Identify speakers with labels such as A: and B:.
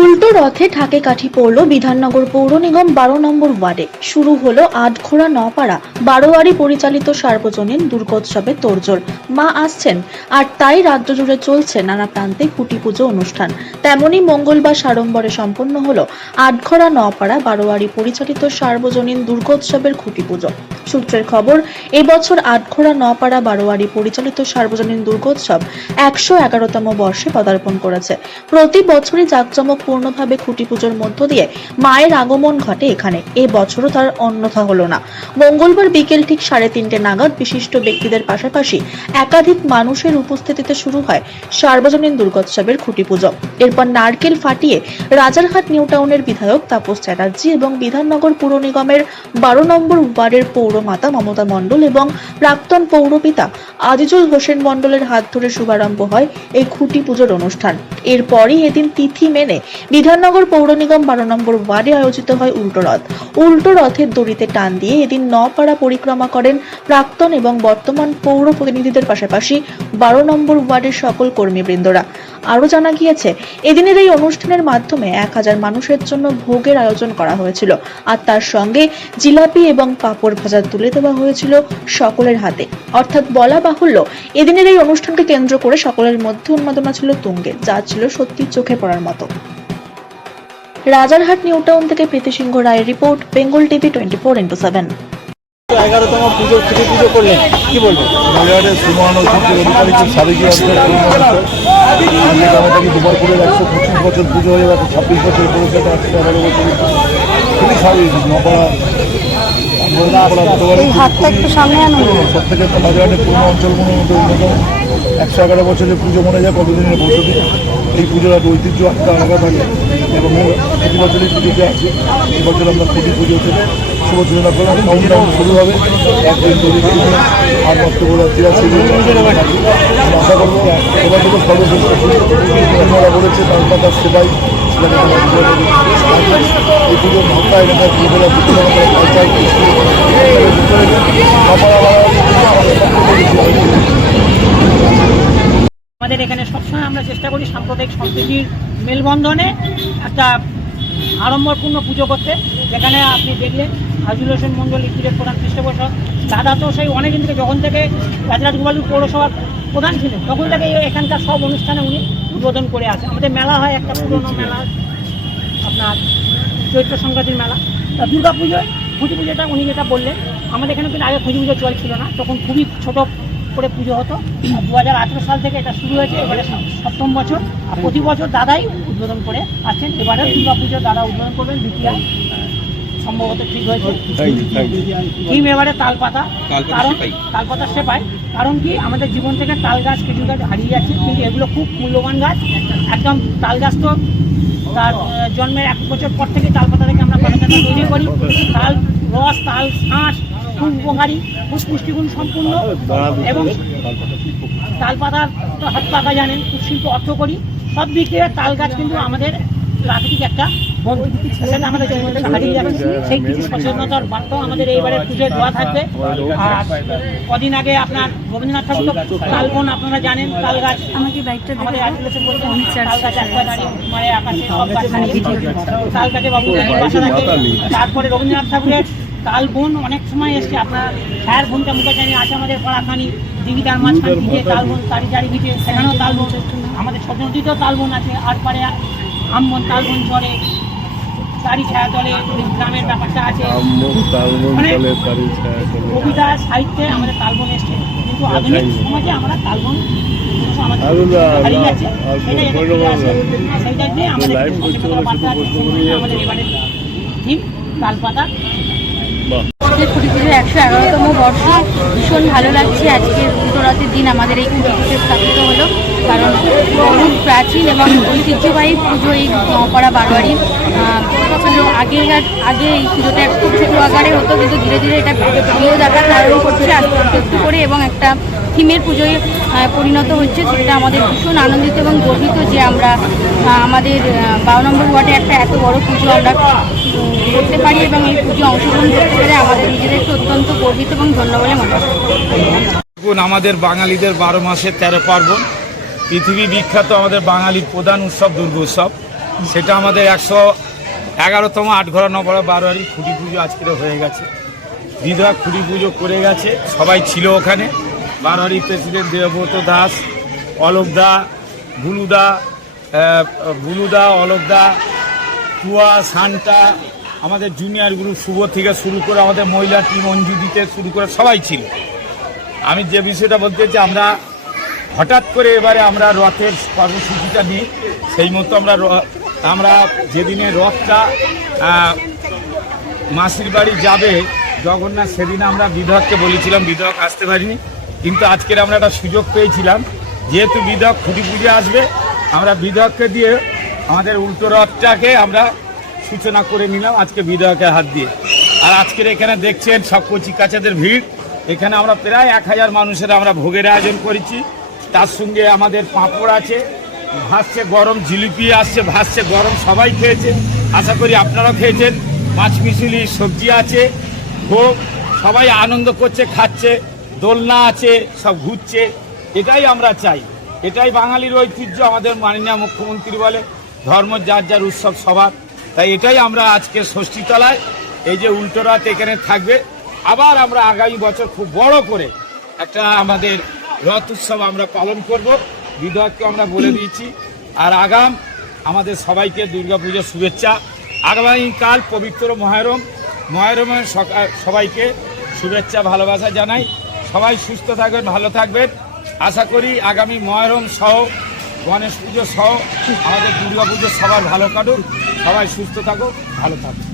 A: উল্টো রথে ঠাকে কাঠি পড়ল বিধাননগর পৌর নিগম বারো নম্বর ওয়ার্ডে। শুরু হলো আটঘোড়া নপাড়া। বারোয়ারি পরিচালিত সার্বজনীন দুর্গোৎসবের তোড়জোড়। মা আসছেন, আর তাই রাজ্য জুড়ে চলছে নানা প্রান্তে কুটি পুজো অনুষ্ঠান। তেমনি মঙ্গলবার সাড়ম্বরে সম্পন্ন হলো আটখোড়া নপাড়া বারোয়ারি পরিচালিত সার্বজনীন দুর্গোৎসবের খুঁটি পুজো সূত্রের খবর, এবছর আটঘোড়া নপাড়া বারোয়ারি পরিচালিত সার্বজনীন দুর্গোৎসব একশো এগারোতম বর্ষে পদার্পণ করেছে। প্রতি বছরই জাঁকজমকপূর্ণভাবে খুঁটি পুজোর মধ্য দিয়ে মায়ের আগমন ঘটে এখানে। এ বছরও তার অন্যথা হলো না। মঙ্গলবার বিকেল ঠিক সাড়ে তিনটে নাগাদ বিশিষ্ট ব্যক্তিদের পাশাপাশি একাধিক মানুষের উপস্থিতিতে শুরু হয় সার্বজনীন দুর্গোৎসবের খুঁটি পুজো। এরপর নারকেল ফাটিয়ে রাজারহাট নিউ টাউনের বিধায়ক তাপস চ্যাটার্জি এবং বিধাননগর পুর নিগমের বারো নম্বর ওয়ার্ডের পৌরমাতা মমতা মণ্ডল এবং প্রাক্তন পৌরপিতা আজিজুল হোসেন মণ্ডলের হাত ধরে শুভারম্ভ হয় এই খুঁটি পুজোর অনুষ্ঠান। এরপরই এদিন তিথি মেনে বিধাননগর পৌর নিগম বারো নম্বর ওয়ার্ডে আয়োজিত হয় উল্টো রথ। উল্টো রথের দড়িতে টান দিয়ে এদিন নপাড়া পরিক্রমা করেন প্রাক্তন এবং বর্তমান পৌর প্রতিনিধিদের পাশাপাশি বারো নম্বর ওয়ার্ডের সকল কর্মীবৃন্দরা। আরও জানা গিয়েছে, এদিনের এই অনুষ্ঠানের মাধ্যমে এক হাজার মানুষের জন্য ভোগের আয়োজন করা হয়েছিল। আর তার সঙ্গে জিলাপি এবং পাঁপড় ভাজা তুলে দেওয়া হয়েছিল সকলের হাতে। অর্থাৎ বলা বাহুল্য, এদিনের এই অনুষ্ঠানকে কেন্দ্র করে সকলের মধ্যে উন্মাদনা ছিল তুঙ্গে, যা ছিল সত্যি চোখে পড়ার মতো। রাজারহাট নিউ টাউন থেকে প্রীতি সিংহ রায়ের report Bengal TV twenty four into seven.
B: এগারোতম পুজো খুঁটি পুজো করলেন কি বলবেন?
C: নৈহাটের সুমহান ঐতিহ্যের অধিকারী খুব সাবেকি অঞ্চল দুবার করে একশো পঁচিশ বছর পুজো হয়ে গেছে ছাব্বিশ বছর করেছে একশো এগারো বছর। খুবই স্বাভাবিক নপাড়া
D: একটু সামনে আনুন।
C: সব থেকে একটা বাজারহাটের পুরনো অঞ্চলগুলোর মধ্যে অন্যতম। একশো এগারো বছরের পুজো মনে যায় কতদিনের বসতি? এই পুজোর একটা ঐতিহ্য একটা আলাদা থাকে এবং প্রতি বছরই পুজোতে আছে। এবছর আমরা খুঁটি পুজোতে শুভ সূচনা করলাম কাউন্টডাউন শুরু হবে। পুজো আর মাত্র করে তিরাশি আশা করব এবার থেকে পুজো বলেছে তার কথা সেবাই পুজো। এই পুজোর ভাবনা এখানকার আমাদের
E: আমাদের এখানে সবসময় আমরা চেষ্টা করি সাম্প্রদায়িক সম্প্রীতির মেলবন্ধনে একটা আড়ম্বরপূর্ণ পুজো করতে। যেখানে আপনি দেখলেন হাজুল হোসেন মণ্ডল ইকুরের প্রধান পৃষ্ঠপোষক, দাদা তো সেই অনেকদিন থেকে যখন থেকে রাজরাজ গোপালপুর পৌরসভার প্রধান ছিলেন, তখন থেকে এখানকার সব অনুষ্ঠানে উনি উদ্বোধন করে আছে আমাদের মেলা হয় একটা পুরনো মেলা, আপনার চৈত্র সংক্রান্তির মেলা। তা দুর্গা পুজোয় খুঁজি পুজোটা উনি যেটা বললেন, আমাদের এখানে কিন্তু আগে খুঁজি পুজো চলছিল না, তখন খুবই ছোট করে পুজো হতো। দু হাজার আঠেরো সাল থেকে এটা শুরু হয়েছে এবারে সপ্তম বছর। আর প্রতি বছর দাদাই উদ্বোধন করে আসছেন। এবারে দুর্গা পুজো দাদা উদ্বোধন করবেন দ্বিতীয় সম্ভবত ঠিক হয়েছে। থিম এবারে তালপাতা। কারণ তাল তালপাতা সেপাই। কারণ কি আমাদের জীবন থেকে তাল গাছ খেজুর গাছ হারিয়ে যাচ্ছে। কিন্তু এগুলো খুব মূল্যবান গাছ। একদম তাল গাছ তো তার জন্মের এক বছর পর থেকে তাল পাতা থেকে আমরা পাতা তৈরি করি। তাল রস তাল শাঁস খুব উপকারী খুব পুষ্টিগুণ সম্পূর্ণ এবং তাল পাতার তো হাত পাতা জানেন খুব শিল্প অর্থ করি। সব দিক থেকে তাল গাছ কিন্তু আমাদের প্রাকৃতিক একটা বন্ধু। সেটা আমাদের হারিয়ে যাচ্ছে। সেই কিছু সচেতনতার বার্তাও আমাদের এইবারে পুজোয় দেওয়া থাকবে। আর কদিন আগে আপনার রবীন্দ্রনাথ ঠাকুর তো তালবন আপনারা জানেন তাল গাছ
D: আমাকে বাইকটা
E: আমাদের
D: দেখে
E: বলতে তাল গাছ একবার দাঁড়িয়ে মানে আকাশে সব গাছ তাল গাছে বাবু তারপরে রবীন্দ্রনাথ ঠাকুরের তাল বোন অনেক সময় এসছে আপনার হ্যার বোনটা মুখে জানি আছে আমাদের পড়াখানি দিঘিটার মাঝখান দিকে তাল বোন তারি চারি দিকে সেখানেও তাল বোন আমাদের ছোট নদীতেও তাল বোন আছে আর পারে আমবন তাল বোন চলে তারি ছায়া তলে গ্রামের ব্যাপারটা আছে। মানে কবিতা সাহিত্যে আমাদের তালবন এসছে কিন্তু আধুনিক সমাজে আমরা সেইটা নিয়ে আমাদের আছে আমাদের এবারে থিম তালপাতা
D: আজকে কুড়ি পুজো একশো এগারোতম বর্ষ। ভীষণ ভালো লাগছে। আজকের উল্টোরাতের দিন আমাদের এই কুড়ি পুজো স্থাপিত হলো। কারণ বহু প্রাচীন এবং ঐতিহ্যবাহী পুজো এই নপাড়া বারোয়ারি পুজো আগেকার আগে এই পুজোটা একটু ছোটো আকারে হতো, কিন্তু ধীরে ধীরে এটা প্রিয় দেখার ধারণ করছে আস্তে একটু করে এবং একটা থিমের পুজোয় পরিণত হচ্ছে। সেটা আমাদের ভীষণ আনন্দিত এবং গর্বিত যে আমরা আমাদের বারো নম্বর ওয়ার্ডে একটা এত বড় পুজো আমরা করতে পারি এবং এই পুজো অংশগ্রহণ করতে পেরে আমাদের নিজেদেরকে অত্যন্ত গর্বিত এবং ধন্য বলে মনে
B: আমাদের বাঙালিদের বারো মাসে তেরো পার্বণ। পৃথিবী বিখ্যাত আমাদের বাঙালির প্রধান উৎসব, দুর্গোৎসব।
F: সেটা আমাদের একশো এগারোতম আটঘরা নবড়া বারোয়ারি খুঁটি পুজো আজকের হয়ে গেছে। বিধবা খুঁটি পুজো করে গেছে, সবাই ছিল ওখানে। বারোয়ারি প্রেসিডেন্ট দেবব্রত দাস, অলোক দা বুলুদা বুলুদা অলোক দা টুয়া সান্টা, আমাদের জুনিয়র গ্রুপ শুভ থেকে শুরু করে আমাদের মহিলা টিম অঞ্জু দিতে শুরু করে সবাই ছিল। আমি যে বিষয়টা বলতে চাই, আমরা হঠাৎ করে এবারে আমরা রথের কর্মসূচিটা নিই। সেই মতো আমরা আমরা যেদিনে রথটা মাসির বাড়ি যাবে, জগন্নাথ সেদিন আমরা বিধককে বলেছিলাম বিধক আসতে পারিনি। কিন্তু আজকের আমরা একটা সুযোগ পেয়েছিলাম। যেহেতু বিধক খুঁটি পুজো আসবে, আমরা বিধককে দিয়ে আমাদের উল্টো রথটাকে আমরা সূচনা করে নিলাম আজকে বিধায়কের হাত দিয়ে। আর আজকের এখানে দেখছেন সব কচি কাচাদের ভিড়। এখানে আমরা প্রায় এক হাজার মানুষের আমরা ভোগের আয়োজন করেছি। তার সঙ্গে আমাদের পাঁপড় আছে, ভাসছে গরম, জিলিপি আসছে, ভাসছে গরম, সবাই খেয়েছে। আশা করি আপনারাও খেয়েছেন। মাছ মিশুলি, সবজি আছে, ভোগ, সবাই আনন্দ করছে, খাচ্ছে, দোলনা আছে, সব ঘুরছে। এটাই আমরা চাই। এটাই বাঙালির ঐতিহ্য, আমাদের মাননীয় মুখ্যমন্ত্রী বলে। ধর্ম, যার যার উৎসব, সবার। তাই এটাই আমরা আজকে ষষ্ঠীতলায়। এই যে উল্টোরাত এখানে থাকবে। আবার আমরা আগামী বছর খুব বড় করে একটা আমাদের রথ উৎসব আমরা পালন করব। বিধায়ককে আমরা বলে দিয়েছি। আর আগাম আমাদের সবাইকে দুর্গাপুজোর শুভেচ্ছা। আগামীকাল পবিত্র মহেরম। মহেরমের সবাইকে শুভেচ্ছা, ভালোবাসা জানাই। সবাই সুস্থ থাকবেন, ভালো থাকবেন। আশা করি আগামী মহেরম সহ গণেশ পুজো সহ আমাদের দুর্গা পুজো সবার ভালো কাটুক সবাই সুস্থ থাকুক ভালো থাকুক।